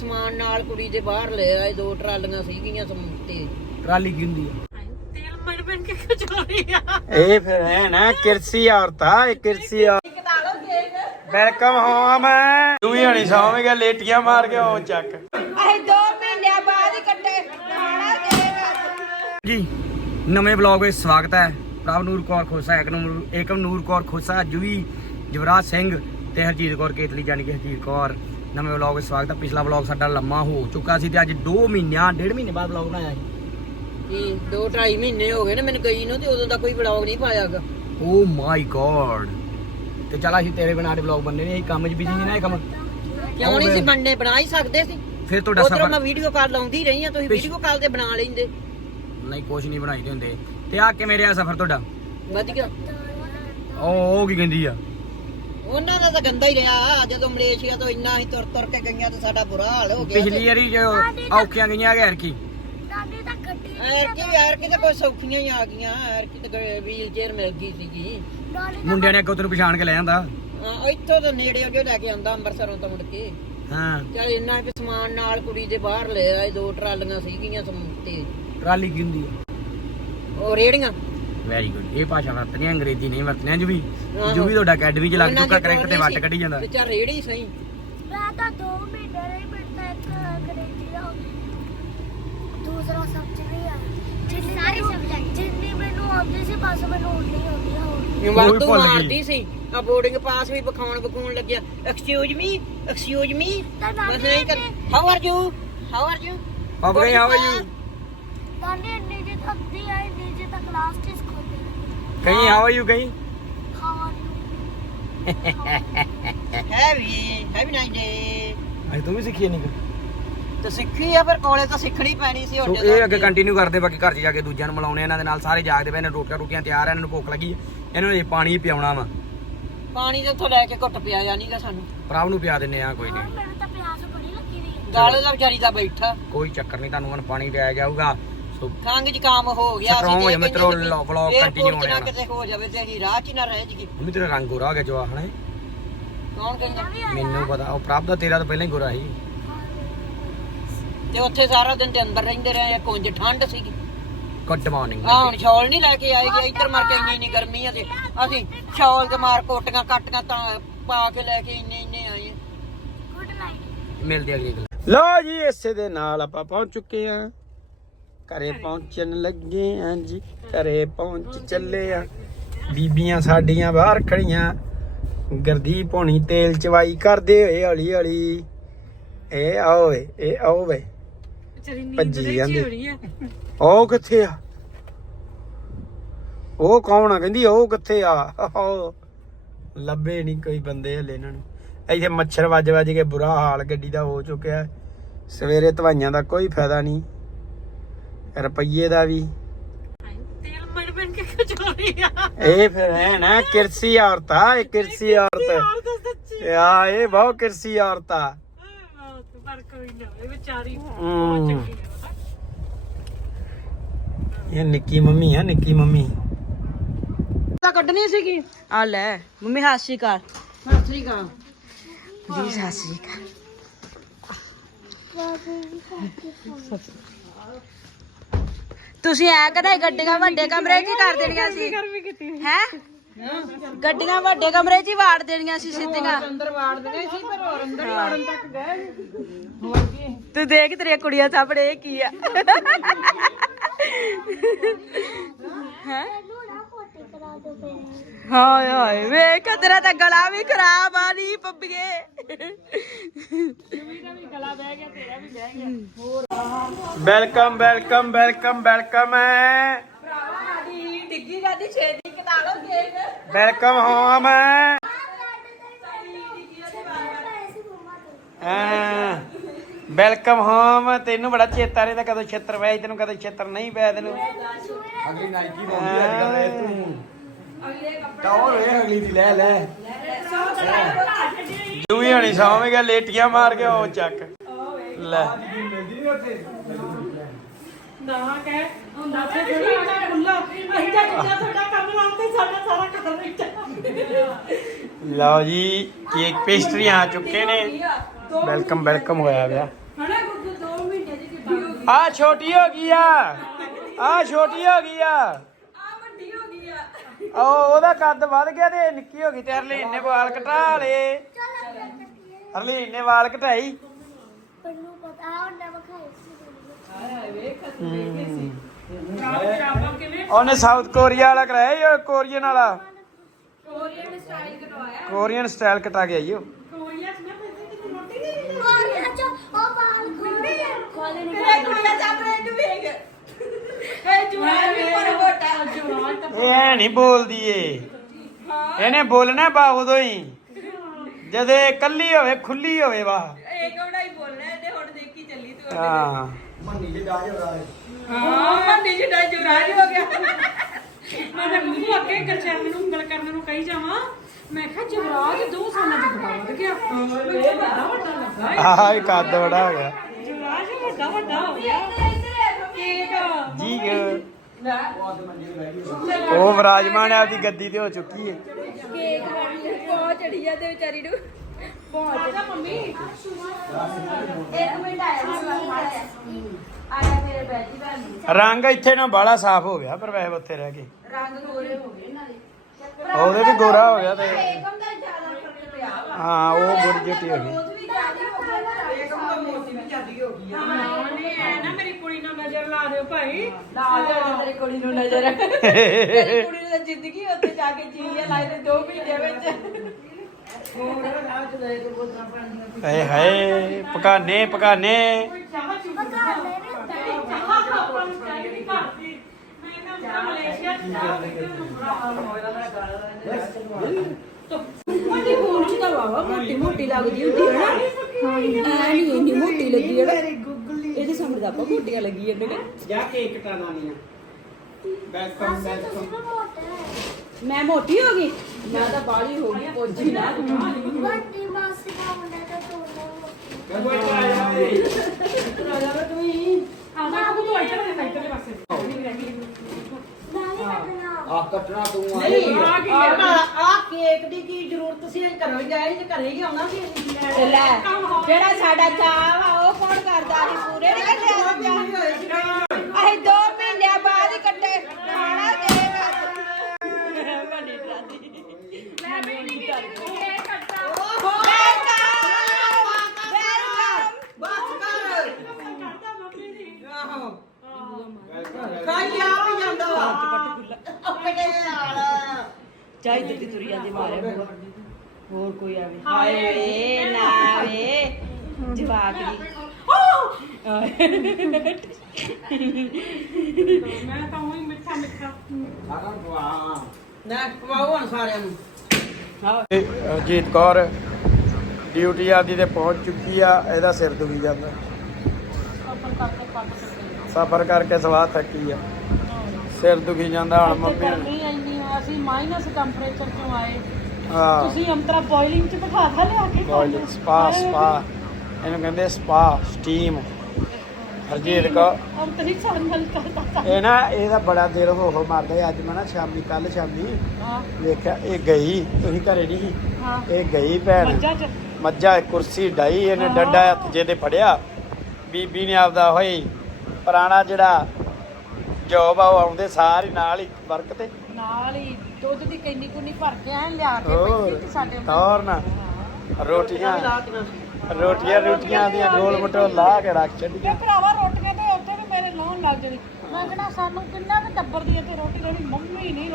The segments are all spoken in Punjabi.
ਸਮਾਨ ਨਾਲ ਕੁੜੀ ਦੇ ਬਾਹਰ ਲੈ ਆਏ ਦੋ ਟਰਾਲੀਆਂ ਸੀਗੀਆਂ ਗਈਆਂ ਤੇ ਟਰਾਲੀ ਕੀ ਹੁੰਦੀ ਹੈ ਤੇਲ ਮਰ ਬਣ ਕੇ ਕਚੋਰੀ ਇਹ ਫਿਰ ਹੈ ਨਾ ਕਿਰਸੀ ਔਰਤਾ ਇਹ ਕਿਰਸੀ ਔਰ ਵੈਲਕਮ ਹੋਮ ਤੂੰ ਹੀ ਹਣੀ ਸੌਵੇਂਗਾ ਲੇਟੀਆਂ ਮਾਰ ਕੇ ਹੋ ਚੱਕ ਅਹ ਦੋ ਮਹੀਨਿਆਂ ਬਾਅਦ ਇਕੱਠੇ ਜੀ ਨਵੇਂ ਬਲੌਗ ਵਿੱਚ ਸਵਾਗਤ ਹੈ ਪ੍ਰਭ ਨੂਰ ਕੌਰ ਖੋਸਾ ਇੱਕ ਨੂਰ ਏਕਮ ਨੂਰ ਕੌਰ ਖੋਸਾ ਜੁਵੀ ਜਵਰਾਜ ਸਿੰਘ ਤੇ ਹਰਜੀਤ ਕੌਰ ਕੇਤਲੀ ਜਾਨੀ ਕਿ ਹਰਜੀਤ ਕੌਰ ਨਵੇਂ ਵਲੌਗ ਵਿੱਚ ਸਵਾਗਤ ਹੈ ਪਿਛਲਾ ਵਲੌਗ ਸਾਡਾ ਲੰਮਾ ਹੋ ਚੁੱਕਾ ਸੀ ਤੇ ਅੱਜ 2 ਮਹੀਨਿਆਂ ਡੇਢ ਮਹੀਨੇ ਬਾਅਦ ਵਲੌਗ ਬਣਾਇਆ ਸੀ ਕੀ 2 3 ਮਹੀਨੇ ਹੋ ਗਏ ਨੇ ਮੈਨੂੰ ਗਈ ਨੂੰ ਤੇ ਉਦੋਂ ਦਾ ਕੋਈ ਵਲੌਗ ਨਹੀਂ ਪਾਇਆ ਗਾ ਓ ਮਾਈ ਗਾਡ ਤੇ ਚਲ ਸੀ ਤੇਰੇ ਬਣਾ ਦੇ ਵਲੌਗ ਬੰਨੇ ਨੇ ਇਹ ਕੰਮ ਚ ਬਿਜੀ ਸੀ ਨਾ ਇਹ ਕੰਮ ਕਿਉਂ ਨਹੀਂ ਸੀ ਬੰਨੇ ਬਣਾ ਹੀ ਸਕਦੇ ਸੀ ਫਿਰ ਤੁਹਾਡਾ ਸਫਰ ਸਭ ਮੈਂ ਵੀਡੀਓ ਕਾਲ ਲਾਉਂਦੀ ਰਹੀ ਆ ਤੁਸੀਂ ਵੀਡੀਓ ਕਾਲ ਤੇ ਬਣਾ ਲੈਂਦੇ ਨਹੀਂ ਕੁਝ ਨਹੀਂ ਬਣਾਈਦੇ ਹੁੰਦੇ ਤੇ ਆ ਕਿਵੇਂ ਰਿਹਾ ਸਫਰ ਤੁਹਾਡਾ ਵਧੀਆ ਓ ਕੀ ਕਹਿੰਦੀ ਆ ਉਹਨਾਂ ਦਾ ਤਾਂ ਗੰਦਾ ਹੀ ਰਿਹਾ ਜਦੋਂ ਮਲੇਸ਼ੀਆ ਤੋਂ ਇੰਨਾ ਹੀ ਤੁਰ ਤੁਰ ਕੇ ਗਈਆਂ ਤੇ ਸਾਡਾ ਬੁਰਾ ਹਾਲ ਹੋ ਗਿਆ ਪਿਛਲੀ ਵਾਰੀ ਜੋ ਔਖੀਆਂ ਗਈਆਂ ਗੈਰ ਕੀ ਦਾਦੀ ਤਾਂ ਗੱਡੀ ਐਰ ਕੀ ਐਰ ਕੀ ਤਾਂ ਕੋਈ ਸੌਖੀਆਂ ਹੀ ਆ ਗਈਆਂ ਐਰ ਕੀ ਤਾਂ ਵੀਲ ਚੇਅਰ ਮਿਲ ਗਈ ਸੀਗੀ ਮੁੰਡਿਆਂ ਨੇ ਅੱਗੋਂ ਤੈਨੂੰ ਪਛਾਣ ਕੇ ਲੈ ਜਾਂਦਾ ਹਾਂ ਇੱਥੋਂ ਤਾਂ ਨੇੜੇ ਹੋ ਗਿਆ ਲੈ ਕੇ ਆਉਂਦਾ ਅੰਮ੍ਰਿਤਸਰੋਂ ਤੋਂ ਮੁੜ ਕੇ ਹਾਂ ਚਲ ਇੰਨਾ ਕਿ ਸਮਾਨ ਨਾਲ ਕੁੜੀ ਦੇ ਬਾਹਰ ਲੈ ਆਏ ਦੋ ਟਰਾਲੀਆਂ ਸੀਗੀਆਂ ਸਮੂਤੇ ਟਰਾਲੀ ਕੀ ਹੁੰਦੀ ਆ ਉਹ ਰੇੜੀਆਂ ਵੈਰੀ ਗੁੱਡ ਇਹ ਭਾਸ਼ਾ ਵਰਤਨੀ ਹੈ ਅੰਗਰੇਜ਼ੀ ਨਹੀਂ ਵਰਤਨੀ ਜੋ ਵੀ ਜੋ ਵੀ ਤੁਹਾਡਾ ਅਕੈਡਮੀ ਚ ਲੱਗ ਚੁੱਕਾ ਕਰੈਕਟ ਤੇ ਵੱਟ ਕੱਢੀ ਜਾਂਦਾ ਵਿਚਾਰ ਰੇੜੇ ਹੀ ਸਹੀ ਮੈਂ ਤਾਂ 2 ਮੀਟਰ ਹੀ ਬਿੱਟਾ ਇੱਕ ਅੰਗਰੇਜ਼ੀ ਆ ਦੂਸਰਾ ਸਭ ਸਬਜੈਕਟ ਵੀ ਆ ਸਾਰੇ ਸਬਜੈਕਟ ਜਿੰਨੇ ਮੈਨੂੰ ਆਉਂਦੇ ਸੀ ਪਾਸ ਮੈਨੂੰ ਨਹੀਂ ਆਉਂਦੀ ਹੋਣੀ ਮੈਂ ਤਾਂ ਮਾਰਦੀ ਸੀ ਆ ਬੋਰਡਿੰਗ ਪਾਸ ਵੀ ਬਖਾਉਣ ਬਖੂਣ ਲੱਗਿਆ ਐਕਸਕਿਊਜ਼ ਮੀ ਐਕਸਕਿਊਜ਼ ਮੀ ਬਸ ਨਹੀਂ ਕਰ how are you how are you Baba how are you ਤਾਂ ਨਹੀਂ ਨਹੀਂ ਤੱਕ ਦੀ ਆਈ ਨਹੀਂ ਤੱਕ ਲਾਸਟ ਕਹੀਂ ਹਾਉ ਆਰ ਯੂ ਕਈ ਹੈਵੀ ਹੈਵੀ ਨਾਈਟ ਡੇ ਅਜ ਤੂੰ ਸਿੱਖੀ ਨਹੀਂ ਕਰ ਤਾਂ ਸਿੱਖੀ ਆ ਪਰ ਕੋਲੇ ਤਾਂ ਸਿੱਖਣੀ ਪੈਣੀ ਸੀ ਹੋਰ ਇਹ ਅੱਗੇ ਕੰਟੀਨਿਊ ਕਰਦੇ ਬਾਕੀ ਘਰ ਜੀ ਜਾ ਕੇ ਦੂਜਿਆਂ ਨੂੰ ਮਲਾਉਣੇ ਇਹਨਾਂ ਦੇ ਨਾਲ ਸਾਰੇ ਜਾਗਦੇ ਪਏ ਨੇ ਰੋਟੀਆਂ ਰੋਟੀਆਂ ਤਿਆਰ ਇਹਨਾਂ ਨੂੰ ਭੁੱਖ ਲੱਗੀ ਇਹਨੂੰ ਇਹ ਪਾਣੀ ਪਿਆਉਣਾ ਵਾ ਪਾਣੀ ਤੇ ਉੱਥੋਂ ਲੈ ਕੇ ਘੁੱਟ ਪਿਆ ਜਾਣੀਗਾ ਸਾਨੂੰ ਪ੍ਰਭ ਨੂੰ ਪਿਆ ਦਿੰਨੇ ਆ ਕੋਈ ਨਹੀਂ ਮੈਨੂੰ ਤਾਂ ਪਿਆਸ ਬੜੀ ਲੱਗੀ ਦੀ ਗਾਲੇ ਦਾ ਵਿਚਾਰੀ ਦਾ ਬੈਠਾ ਕੋਈ ਚੱਕਰ ਨਹੀਂ ਤੁਹਾਨੂੰ ਹੁਣ ਪਾਣੀ ਲਿਆ ਜਾਊਗਾ ਰੰਗ ਜੀ ਕੰਮ ਹੋ ਗਿਆ ਸੀ ਤੇ ਜੇ ਮਤਰੋ ਬਲੌਗ ਕੰਟੀਨਿਊ ਹੋ ਜਾਣਾ ਕਿਤੇ ਹੋ ਜਾਵੇ ਤੇ ਅਸੀਂ ਰਾਹ ਚ ਨਾ ਰਹਿ ਜੀ ਹੁਣ ਤੇਰਾ ਰੰਗ ਗੋਰਾ ਗਿਆ ਜਵਾਹ ਹਣੇ ਕੌਣ ਕਹਿੰਦਾ ਮੈਨੂੰ ਪਤਾ ਉਹ ਪ੍ਰਭ ਦਾ ਤੇਰਾ ਤਾਂ ਪਹਿਲਾਂ ਹੀ ਗੋਰਾ ਸੀ ਤੇ ਉੱਥੇ ਸਾਰਾ ਦਿਨ ਤੇ ਅੰਦਰ ਰਹਿੰਦੇ ਰਹੇ ਆ ਕੁੰਝ ਠੰਡ ਸੀਗੀ ਗੁੱਡ ਮਾਰਨਿੰਗ ਹਾਂ ਸ਼ਾਲ ਨਹੀਂ ਲੈ ਕੇ ਆਏ ਗਿਆ ਇੱਧਰ ਮਰ ਕੇ ਇੰਨੀ ਇੰਨੀ ਗਰਮੀ ਆ ਤੇ ਅਸੀਂ ਸ਼ਾਲ ਦੇ ਮਾਰ ਕੋਟੀਆਂ ਕੱਟੀਆਂ ਤਾਂ ਪਾ ਕੇ ਲੈ ਕੇ ਇੰਨੇ ਇੰਨੇ ਆਏ ਗੁੱਡ ਨਾਈਟ ਮਿਲਦੇ ਅਗਲੀ ਲੋ ਜੀ ਇਸੇ ਦੇ ਨਾਲ ਆਪਾਂ ਪਹੁੰਚ ਚੁੱਕੇ ਆਂ ਘਰੇ ਪਹੁੰਚਣ ਲੱਗੇ ਆਂ ਜੀ ਘਰੇ ਪਹੁੰਚ ਚੱਲੇ ਆ ਬੀਬੀਆਂ ਸਾਡੀਆਂ ਬਾਹਰ ਖੜੀਆਂ ਗਰਦੀ ਪੋਣੀ ਤੇਲ ਚਵਾਈ ਕਰਦੇ ਹੋਏ ਹਲੀ ਹਲੀ ਇਹ ਆਓ ਵੇ ਇਹ ਆਓ ਵੇ ਚਰੀ ਨੀਂਦ ਨਹੀਂ ਹੋ ਰਹੀ ਆ ਉਹ ਕਿੱਥੇ ਆ ਉਹ ਕੌਣ ਆ ਕਹਿੰਦੀ ਉਹ ਕਿੱਥੇ ਆ ਲੱਭੇ ਨਹੀਂ ਕੋਈ ਬੰਦੇ ਹਲੇ ਇਹਨਾਂ ਨੂੰ ਇੱਥੇ ਮੱਛਰ ਵੱਜ ਵੱਜ ਕੇ ਬੁਰਾ ਹਾਲ ਗੱਡੀ ਦਾ ਹੋ ਚੁੱਕਿਆ ਸਵੇਰੇ ਤਵਾਈਆਂ ਦਾ ਕੋਈ ਫਾਇਦਾ ਨਹੀਂ ਰੁਪਈਏ ਦਾ ਵੀ ਤੇਲ ਮਰ ਮਰ ਕੇ ਖਜੋਰੀ ਇਹ ਫਿਰ ਹੈ ਨਾ ਕਿਰਸੀ ਔਰਤ ਆ ਇਹ ਕਿਰਸੀ ਔਰਤ ਹੈ ਆ ਇਹ ਬਹੁਤ ਕਿਰਸੀ ਔਰਤ ਆ ਪਰ ਕੋਈ ਨਾ ਇਹ ਵਿਚਾਰੀ ਇਹ ਨਿੱਕੀ ਮੰਮੀ ਆ ਨਿੱਕੀ ਮੰਮੀ ਤਾਂ ਕੱਢਣੀ ਸੀਗੀ ਆ ਲੈ ਮੰਮੀ ਹਾਸੀ ਕਰ ਹਾਸੀ ਕਰ ਜੀ ਹਾਸੀ ਕਰ ਵਾਹ ਵਾਹ ਸੱਚੀ ਤੁਸੀਂ ਐ ਕਦਾ ਗੱਡੀਆਂ ਵੱਡੇ ਕਮਰੇ 'ਚ ਹੀ ਕਰ ਦੇਣੀਆਂ ਸੀ ਹੈ ਗੱਡੀਆਂ ਵੱਡੇ ਕਮਰੇ 'ਚ ਹੀ ਵਾੜ ਦੇਣੀਆਂ ਸੀ ਸਿੱਧੀਆਂ ਤੂੰ ਦੇਖ ਤੇਰੀ ਕੁੜੀਆਂ ਸਾਹਮਣੇ ਇਹ ਕੀ ਆ ਹੈ ਹਾਏ ਹਾਏ ਵੇਖ ਤੇਰਾ ਤਾਂ ਗਲਾ ਵੀ ਖਰਾਬ ਆ ਨਹੀਂ ਪੱਬੀਏ ਜਿਵੇਂ ਦਾ ਵੀ ਗਲਾ ਬਹਿ ਗਿਆ ਤੇਰਾ ਵੀ ਬਹਿ ਗਿਆ ਹੋਰ ਵੈਲਕਮ ਵੈਲਕਮ ਵੈਲਕਮ ਵੈਲਕਮ ਹੈ ਵੈਲਕਮ ਹਾਂ ਮੈਂ ਵੈਲਕਮ ਹੋਮ ਤੈਨੂੰ ਬੜਾ ਚੇਤਾ ਰਹਿੰਦਾ ਕਦੋਂ ਛੇਤਰ ਪੈ ਤੈਨੂੰ ਕਦੋਂ ਛੇਤਰ ਨਹੀਂ ਪੈ ਤੈਨੂੰ ਅਗਲੀ ਨਾਈਕੀ ਬੋਲਦੀ ਅੱਜ ਕੱਲ੍ਹ ਤੂੰ ਟੌਰ ਹੋਏ ਅਗਲੀ ਦੀ ਲੈ ਲੈ ਦੂਈ ਹਣੀ ਸਾਵ ਗਿਆ ਲੇਟੀਆਂ ਮਾਰ ਕੇ ਉਹ ਚੱਕ ਲੈ ਨਾ ਕਹਿ ਹੁੰਦਾ ਸੀ ਖੁੱਲਾ ਅਸੀਂ ਤਾਂ ਕੁੱਤਿਆ ਸਾਡਾ ਕੰਮ ਲਾਉਂਦੇ ਸਾਡਾ ਸਾਰਾ ਕਦਰ ਵਿੱਚ ਲਓ ਜੀ ਕੇਕ ਪੇਸਟਰੀ ਆ ਚੁੱਕੇ ਨੇ ਵੈਲਕਮ ਵੈਲਕਮ ਹੋਇਆ ਗਿਆ ਆ ਛੋਟੀ ਹੋ ਗਈ ਆ ਆ ਛੋਟੀ ਹੋ ਗਈ ਆ ਆ ਵੱਡੀ ਹੋ ਗਈ ਆ ਉਹ ਉਹਦਾ ਕੱਦ ਵੱਧ ਗਿਆ ਤੇ ਨਿੱਕੀ ਹੋ ਗਈ ਤੇ ਅਰਲੀ ਇੰਨੇ ਵਾਲ ਕਟਾ ਕਟਾਲੇ ਅਰਲੀ ਇੰਨੇ ਵਾਲ ਕਟਾਈ ਉਹਨੇ ਸਾਊਥ ਕੋਰੀਆ ਵਾਲਾ ਕਰਾਇਆ ਕੋਰੀਅਨ ਵਾਲਾ ਕੋਰੀਅਨ ਸਟਾਈਲ ਕਟਵਾਇਆ ਕੋਰੀਅਨ ਸਟਾਈਲ ਕਟਾ ਗਿਆ ਜੀ ਉਹ ਵਾਲੇ ਨੂੰ ਮੈਂ ਕੁੜੀਆਂ ਚੱਪ ਰਹੇ ਨੂੰ ਵੇਖ ਜਵਾਨ ਵੀ ਪਰ ਵੋਟਾ ਜਵਾਨ ਤਾਂ ਇਹ ਨਹੀਂ ਬੋਲਦੀ ਏ ਇਹਨੇ ਬੋਲਣਾ ਬਾ ਉਦੋਂ ਹੀ ਜਦੇ ਕੱਲੀ ਹੋਵੇ ਖੁੱਲੀ ਹੋਵੇ ਵਾ ਇਹ ਕਵੜਾ ਹੀ ਬੋਲਣਾ ਤੇ ਹੁਣ ਦੇਖੀ ਚੱਲੀ ਤੂੰ ਹਾਂ ਹਾਂ ਮੰਨੀ ਜੀ ਡਾਜ ਰਾਜ ਹੋ ਗਿਆ ਮੈਂ ਮੈਂ ਕਿਹਾ ਜਵਰਾਜ ਦੋ ਸਾਲਾਂ ਚ ਬਣਾ ਲੱਗਿਆ ਹਾਂ ਇਹ ਕੱਦ ਵੜਾ ਹੋ ਗਿਆ ਉਹ ਵਿਰਾਜਮਾਨ ਆ ਦੀ ਗੱਦੀ ਤੇ ਹੋ ਚੁੱਕੀ ਹੈ ਕੇਕ ਖਾਣੀ ਬਹੁਤ ਚੜੀ ਆ ਤੇ ਵਿਚਾਰੀ ਨੂੰ ਬਹੁਤ ਆ ਮੰਮੀ ਇੱਕ ਮਿੰਟ ਆਇਆ ਮੇਰੇ ਬੈਠੀ ਬੈਠੀ ਰੰਗ ਇੱਥੇ ਨਾ ਬਾਲਾ ਸਾਫ ਹੋ ਗਿਆ ਪਰ ਵੈਸੇ ਉੱਥੇ ਰਹਿ ਗਏ ਰੰਗ ਗੋਰੇ ਹੋ ਗਏ ਨਾਲੇ ਦੇ ਉਹਦੇ ਵੀ ਗੋਰਾ ਹੋ ਗਿਆ ਤੇ ਹਾਂ ਉਹ ਗੁਰਜੀ ਤੇ ਹੋ ਗਈ ਤਾਂ ਮੋਤੀ ਵੀ ਚਾਦੀ ਹੋ ਗਈ ਆ ਨਹੀਂ ਐ ਨਾ ਮੇਰੀ ਕੁੜੀ ਨੂੰ ਨਜ਼ਰ ਲਾ ਦਿਓ ਭਾਈ ਲਾ ਦਿਓ ਕੁੜੀ ਨੂੰ ਨਜ਼ਰ ਮੇਰੀ ਕੁੜੀ ਦੀ ਜ਼ਿੰਦਗੀ ਉੱਤੇ ਜਾ ਕੇ ਜੀ ਲਿਆ ਲਾਇ ਦੋ ਮਹੀਨੇ ਵਿੱਚ ਹਾਏ ਹਾਏ ਪਕਾਨੇ ਪਕਾਨੇ ਮੋਟੀ ਮੋਟੀ ਲੱਗਦੀ ਹੁੰਦੀ ਹੈ ਨਾ ਐਨੀ ਇੰਨੀ ਮੋਟੀ ਲੱਗੀ ਹੈ ਨਾ ਇਹਦੇ ਸਾਹਮਣੇ ਤਾਂ ਆਪਾਂ ਮੋਟੀਆਂ ਲੱਗੀ ਹੈ ਨਾ ਜਾ ਕੇ ਇੱਕ ਟਾ ਨਾ ਨੀਆ ਬੈਸਟਮ ਬੈਸਟਮ ਮੈਂ ਮੋਟੀ ਹੋ ਗਈ ਮੈਂ ਤਾਂ ਬਾਲੀ ਹੋ ਗਈ ਪੋਜੀ ਨਾ ਵੱਡੀ ਮਾਸੀ ਦਾ ਮੁੰਡਾ ਤਾਂ ਤੋੜ ਲਓ ਕਦੋਂ ਆਇਆ ਹੈ ਰਾਜਾ ਤੂੰ ਹੀ ਆ ਮੈਂ ਕੋਈ ਵਾਈਟ ਕਰ ਦੇ ਸਾਈਡ ਤੇ ਪਾਸੇ ਨਹੀਂ ਕੱਟਣਾ ਆ ਕੱਟਣਾ ਤੂੰ ਆ ਨਹੀਂ ਆ ਕੇ ਆ ਕੇਕ ਦੀ ਕੀ ਜ਼ਰੂਰਤ ਸੀ ਅਸੀਂ ਘਰੋਂ ਹੀ ਗਏ ਜੇ ਘਰੇ ਹੀ ਆਉਣਾ ਸੀ ਅਸੀਂ ਲੈ ਲੈ ਜਿਹੜਾ ਸਾਡਾ ਚਾਹ ਆ ਉਹ ਕੌਣ ਕਰਦਾ ਸੀ ਪੂਰੇ ਨਹੀਂ ਕੱਢਿਆ ਅਸੀਂ ਦੋ ਮਹੀਨੇ ਬਾਅਦ ਕੱਟੇ ਖਾਣਾ ਚਾਹੀਦੀ ਤੁਰਿਆ ਦੀ ਮਾਰੇ ਹੋਰ ਕੋਈ ਆਵੇ ਹਾਏ ਨਾ ਵੇ ਜਵਾਕ ਦੀ ਮੈਂ ਤਾਂ ਹੋਈ ਮਿੱਠਾ ਮਿੱਠਾ ਆ ਗਵਾ ਨਾ ਕਵਾਉ ਸਾਰਿਆਂ ਨੂੰ ਹਾਂ ਜੀਤ ਕੌਰ ਡਿਊਟੀ ਆਦੀ ਤੇ ਪਹੁੰਚ ਚੁੱਕੀ ਆ ਇਹਦਾ ਸਿਰ ਦੁਖੀ ਜਾਂਦਾ ਸਫਰ ਕਰਕੇ ਸਵਾਹ ਥੱਕੀ ਆ ਸਿਰ ਦੁਖੀ ਜਾਂਦਾ ਹਲਮ ਪੀ ਨਹੀਂ ਆਈ ਨਹੀਂ ਅਸੀਂ ਮਾਈਨਸ ਟੈਂਪਰੇਚਰ ਤੋਂ ਆਏ ਤੁਸੀਂ ਅੰਤਰਾ ਬੋਇਲਿੰਗ ਚ ਬਿਠਾ ਥਾ ਲਿਆ ਕੇ ਬੋਇਲਿੰਗ ਸਪਾ ਸਪਾ ਇਹਨੂੰ ਕਹਿੰਦੇ ਸਪਾ ਸਟੀਮ ਹਰਜੀਤ ਕਾ ਅੰਤਰੀ ਸੰਭਲ ਕਰਦਾ ਇਹ ਨਾ ਇਹਦਾ ਬੜਾ ਦਿਲ ਹੋ ਹੋ ਮਰਦਾ ਅੱਜ ਮੈਂ ਨਾ ਸ਼ਾਮੀ ਕੱਲ ਸ਼ਾਮੀ ਹਾਂ ਵੇਖਿਆ ਇਹ ਗਈ ਤੁਸੀਂ ਘਰੇ ਨਹੀਂ ਸੀ ਹਾਂ ਇਹ ਗਈ ਭੈਣ ਮੱਜਾ ਇੱਕ ਕੁਰਸੀ ਡਾਈ ਇਹਨੇ ਡੰਡਾ ਹੱਥ ਜਿਹਦੇ ਫੜਿਆ ਬੀਬੀ ਨੇ ਆਪਦਾ ਹੋਈ ਪੁਰਾਣਾ ਜਿਹੜਾ ਜੋਬ ਆ ਉਹ ਆਉਂਦੇ ਸਾਰ ਹੀ ਨਾਲ ਹੀ ਵਰਕ ਤੇ ਨਾਲ ਹੀ ਦੁੱਧ ਦੀ ਕੈਨੀ ਕੁੰਨੀ ਭਰ ਕੇ ਆਏ ਲਿਆ ਕੇ ਤੇ ਸਾਡੇ ਤੌਰ ਨਾ ਰੋਟੀਆਂ ਰੋਟੀਆਂ ਰੋਟੀਆਂ ਦੀਆਂ ਗੋਲ ਮਟੋ ਲਾ ਕੇ ਰੱਖ ਛੱਡੀਆਂ ਸਾਨੂੰ ਕਿੰਨਾ ਦੀ ਰੋਟੀ ਰੋਟੀ ਨਹੀਂ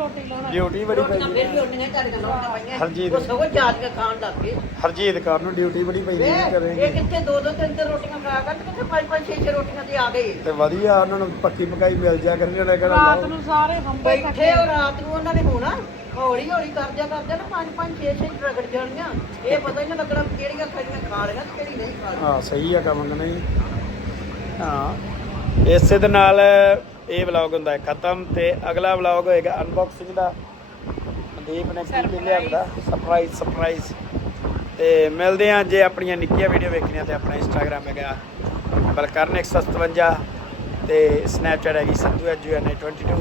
ਡਿਊਟੀ ਬੜੀ ਪਈ ਹਰਜੀਤ ਕਰਨ ਨੂੰ ਡਿਊਟੀ ਬੜੀ ਪਈ ਹੈ ਕਰੇ ਇਹ ਕਿੱਥੇ ਦੋ ਦੋ ਤਿੰਨ ਤਿੰਨ ਰੋਟੀਆਂ ਖਾ ਕਰ ਕਿੱਥੇ ਪੰਜ ਪੰਜ ਛੇ ਛੇ ਰੋਟੀਆਂ ਤੇ ਆ ਗਏ ਤੇ ਵਧੀਆ ਉਹਨਾਂ ਨੂੰ ਪੱਕੀ ਪਕਾਈ ਮਿਲ ਜਾ ਕਰਨੀ ਉਹਨਾਂ ਕਹਿੰਦਾ ਰਾਤ ਨੂੰ ਸਾਰੇ ਹੰਬੇ ਇੱਥੇ ਉਹ ਰਾਤ ਨੂੰ ਉਹਨਾਂ ਨੇ ਹੋਣਾ ਹੌਲੀ ਹੌਲੀ ਕਰ ਜਾ ਕਰ ਜਾ ਨਾ ਪੰਜ ਪੰਜ ਛੇ ਛੇ ਰਗੜ ਜਾਣੀਆਂ ਇਹ ਪਤਾ ਹੀ ਨਾ ਲੱਗਣਾ ਕਿਹੜੀਆਂ ਖੜੀਆਂ ਖਾ ਲੈਣਾ ਤੇ ਕਿਹੜੀ ਨਹੀਂ ਖਾ ਹਾਂ ਸਹੀ ਆ ਕੰਮ ਨਹੀਂ ਹਾਂ ਇਸੇ ਦੇ ਨਾਲ ਇਹ ਵਲੌਗ ਹੁੰਦਾ ਹੈ ਖਤਮ ਤੇ ਅਗਲਾ ਵਲੌਗ ਹੋਏਗਾ ਅਨਬਾਕਸਿੰਗ ਦਾ ਮਨਦੀਪ ਨੇ ਕੀ ਮਿਲਿਆ ਹੁੰਦਾ ਸਰਪ੍ਰਾਈਜ਼ ਸਰਪ੍ਰਾਈਜ਼ ਤੇ ਮਿਲਦੇ ਆ ਜੇ ਆਪਣੀਆਂ ਨਿੱਕੀਆਂ ਵੀਡੀਓ ਵੇਖਣੀਆਂ ਤੇ ਆਪਣਾ ਇੰਸਟਾਗ੍ਰam ਹੈਗਾ ਬਲਕਰਨ 157 ਤੇ ਸਨੈਪਚੈਟ ਹੈਗੀ ਸੰਧੂਐਜੂਐਨ 22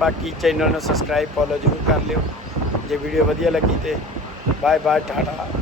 ਬਾਕੀ ਚੈਨਲ ਨੂੰ ਸਬਸਕ੍ਰਾਈਬ ਫੋਲੋ ਜਰੂਰ ਕਰ ਲਿਓ ਜੇ ਵੀਡੀਓ ਵਧੀਆ ਲੱਗੀ ਤੇ ਬਾਏ ਬਾਏ ਟਾਟਾ